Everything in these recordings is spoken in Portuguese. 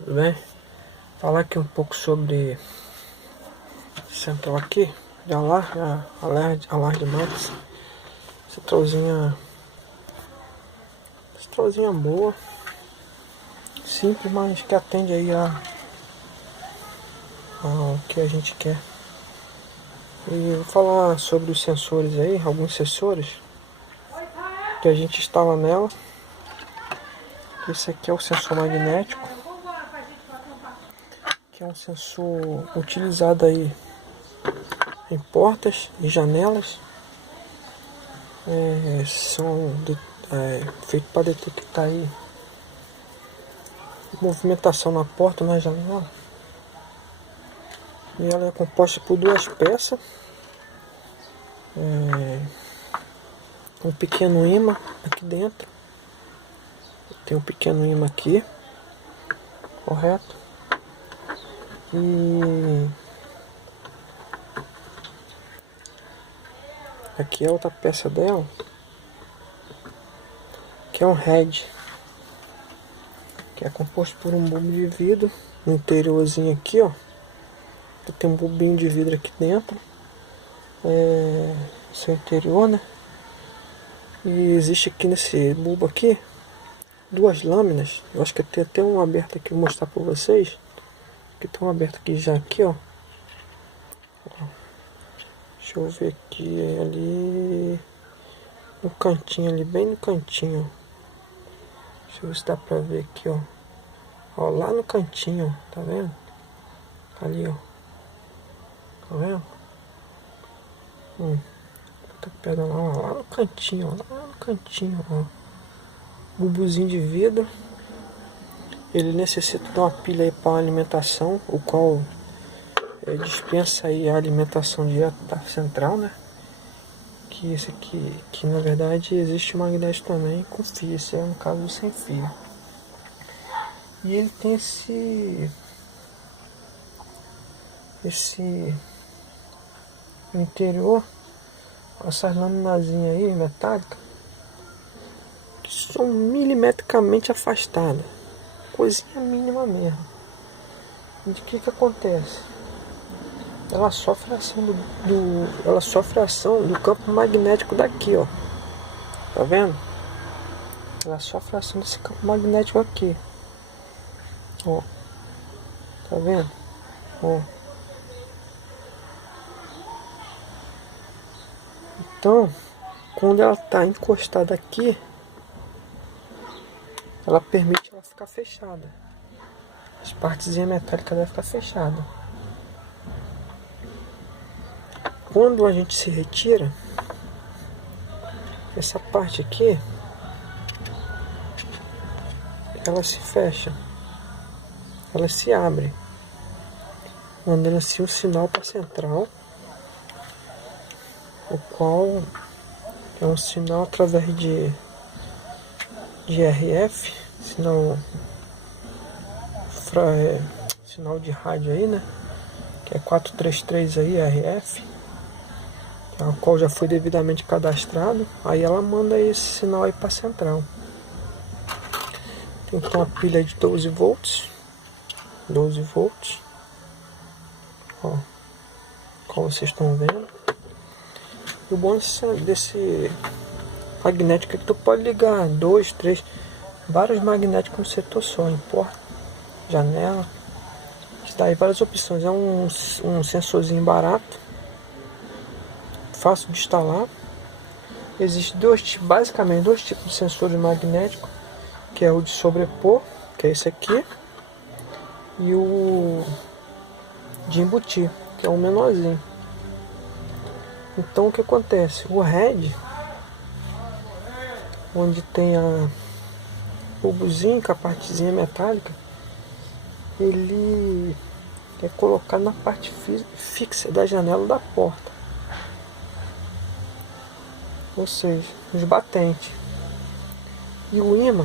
Tudo bem? Falar aqui um pouco sobre central aqui de Alarde Max. Centralzinha boa, simples, mas que atende aí ao que a gente quer. E vou falar sobre os sensores aí, alguns sensores que a gente instala nela. Esse aqui é o sensor magnético, que é um sensor utilizado aí em portas e janelas. São feitos para detectar aí movimentação na porta, na janela. E ela é composta por duas peças, um pequeno ímã aqui dentro, tem um pequeno ímã aqui, correto? E aqui é outra peça dela, que é um head, que é composto por um bulbo de vidro no interiorzinho aqui, ó. Tem um bulbinho de vidro aqui dentro, seu interior, né? E existe aqui nesse bulbo aqui duas lâminas. Eu acho que tem até um aberto aqui, vou mostrar para vocês. Que tem um aberto aqui já aqui, ó. Deixa eu ver aqui, ali no cantinho ali, bem no cantinho. Deixa eu ver se dá pra ver aqui, ó. Ó, lá no cantinho, ó, tá vendo? Ali, ó. Tá vendo? Tá pegando lá no cantinho, ó. Lá no cantinho, ó. Bulbozinho de vidro. Ele necessita de uma pilha aí para alimentação, o qual dispensa aí a alimentação direta da central, né? Que esse aqui, que na verdade existe o magnético também com fio, esse é um caso sem fio. E ele tem esse interior, essas laminazinhas aí metálicas, que são milimetricamente afastadas, coisinha mínima mesmo. E de que acontece? Ela sofre a ação do campo magnético daqui, ó. Tá vendo? Ela sofre a ação desse campo magnético aqui. Ó. Tá vendo? Ó. Então, quando ela tá encostada aqui, ela permite ela ficar fechada. As partezinhas metálicas devem ficar fechadas. Quando a gente se retira, essa parte aqui, ela se fecha, ela se abre, mandando assim um sinal para a central, o qual é um sinal através de RF, sinal de rádio aí, né? Que é 433 aí, RF, o qual já foi devidamente cadastrado. Aí ela manda esse sinal aí para a central. Tem então uma pilha de 12 volts, ó, como vocês estão vendo. E o bom desse magnético é que tu pode ligar 2, 3, vários magnéticos no setor só, em porta, janela. Te dá aí várias opções. É um sensorzinho barato, fácil de instalar. Existem basicamente dois tipos de sensores magnéticos, que é o de sobrepor, que é esse aqui, e o de embutir, que é o menorzinho. Então o que acontece? O head, onde tem o bulbozinho com a partezinha metálica, ele é colocado na parte fixa da janela da porta, ou seja, nos batentes. E o ímã,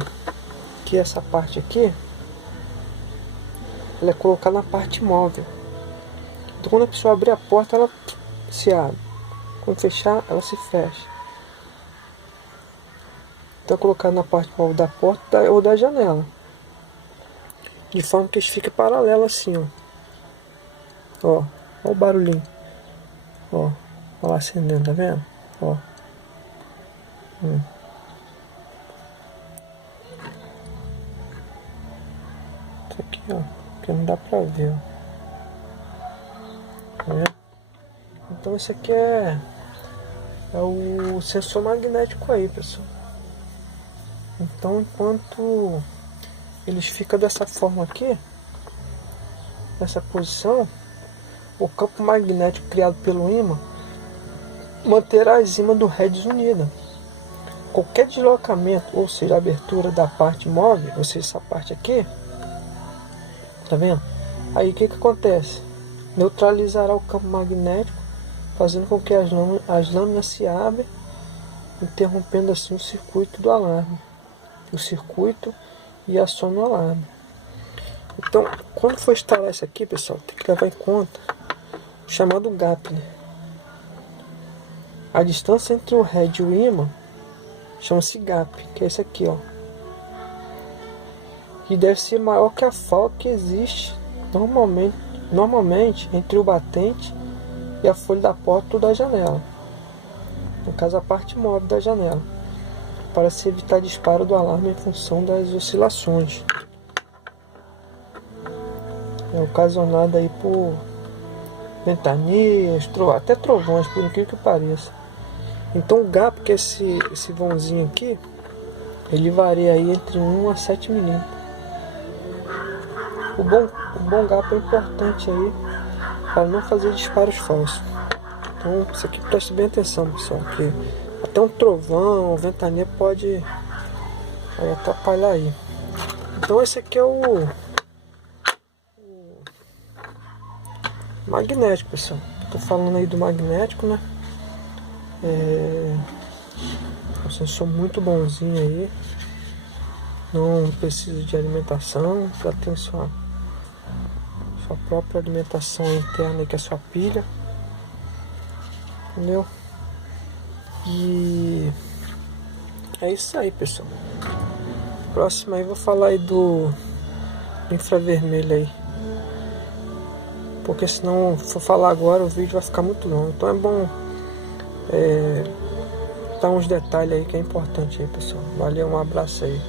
que é essa parte aqui, ela é colocada na parte móvel. Então quando a pessoa abrir a porta, ela se abre. Quando fechar, ela se fecha. Então é colocado na parte móvel da porta ou da janela. de forma que eles fiquem paralelos assim, ó. Ó o barulhinho. Ó lá acendendo, tá vendo? Ó. Isso aqui, ó. Que não dá pra ver, ó. Tá vendo? Então isso aqui é o sensor magnético aí, pessoal. Então enquanto eles ficam dessa forma aqui, nessa posição, o campo magnético criado pelo ímã manterá as ímãs do head unidas. Qualquer deslocamento, ou seja, a abertura da parte móvel, ou seja, essa parte aqui, tá vendo? Aí o que acontece? Neutralizará o campo magnético, fazendo com que as lâminas se abram, interrompendo assim o circuito do alarme. O circuito e aciona o alarme. Então, quando for instalar isso aqui, pessoal, tem que levar em conta o chamado gap, né? A distância entre o head e o ímã chama-se gap, que é esse aqui, ó. E deve ser maior que a falta que existe normalmente entre o batente e a folha da porta ou da janela. No caso, a parte móvel da janela, para se evitar disparo do alarme em função das oscilações. É ocasionado aí por ventanias, até trovões, por incrível que pareça. Então o gap, que é esse vãozinho aqui, ele varia aí entre 1 a 7 milímetros. O bom gap é importante aí para não fazer disparos falsos. Então isso aqui preste bem atenção, pessoal, porque até um trovão, ventania pode aí atrapalhar aí. Então esse aqui é o magnético, pessoal. Tô falando aí do magnético, né? Um sensor muito bonzinho aí. Não precisa de alimentação, já tem sua própria alimentação interna aí, que é a sua pilha. Entendeu? E é isso aí, pessoal. Próximo aí vou falar aí do infravermelho aí. Porque senão, se for falar agora, o vídeo vai ficar muito longo. Então é bom dar uns detalhes aí que é importante aí, pessoal. Valeu, um abraço aí.